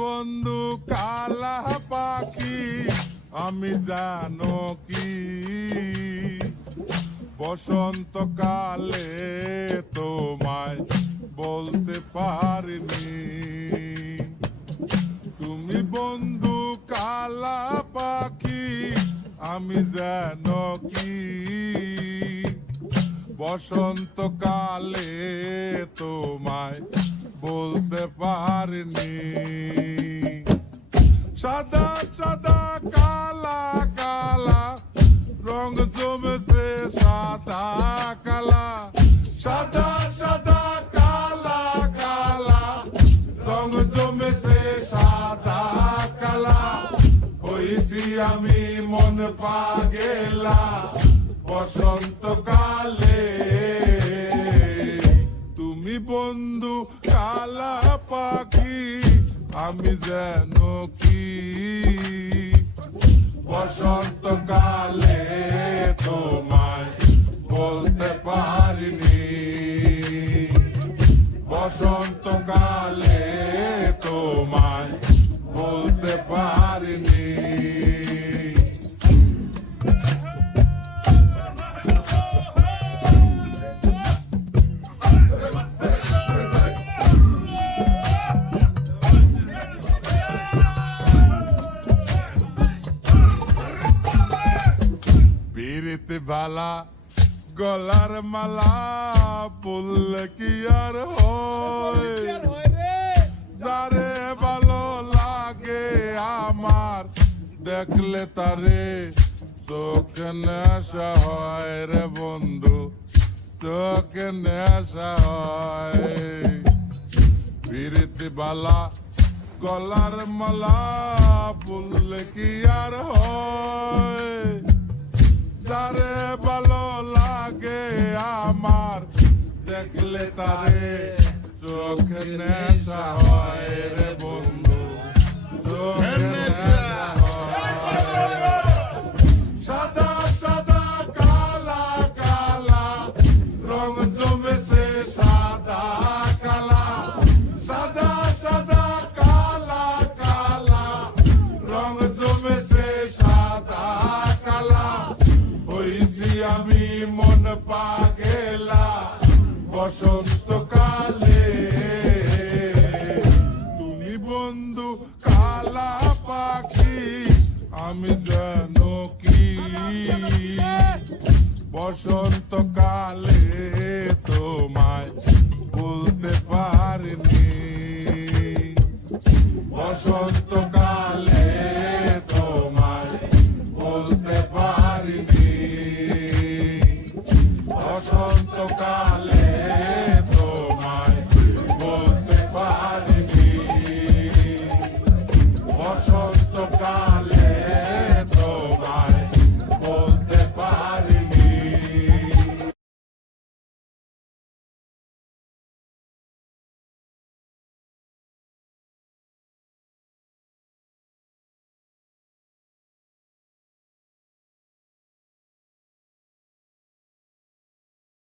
বন্ধু কালা পাখি আমি জানো কি বসন্তকালে তোমায় বলতে পারিনি। তুমি বন্ধু কালা পাখি আমি জানো কি বসন্তকালে তোমায় বলতে পারিনি। সাদা সাদা কালা কালা রং জমেছে সাদা কালা, সাদা সাদা কালা কালা রং জমেছে সাদা কালা। হইছি আমি মন পাগেলা বসন্তকালে। তুমি বন্ধু কালা পাখি আমি যেন কি বসন্তকালে তোমায় বলতে পারিনি। বসন্তকালে তোমায় বলতে পারিনি। পিরিতি বালা গলার মালা বললে কি আর হয়, যারে ভালো লাগে আমার দেখলে তারে চোখে নেশা হয় রে বন্ধু, চোখে নেশা হয়। পিরিতি বালা গলার মালা বললে কি আর হয়, যারে ভালো লাগে আমার দেখলে তারে চোখে নেশা হয় রে বন্ধু, চোখে নেশা হয়। সাদা সাদা কালা কালা রং জমেছে সাদা কালা, সাদা সাদা কালা কালা রং জমেছে সাদা কালা। হইছি আমি মন পাগেলা বসন্তকালে। তুমি বন্ধু কালা পাখি আমি জানো কি বসন্তকালে তোমায় বলতে পারিনি। বসন্তকালে তোমায় বলতে পারিনি। বসন্তকাল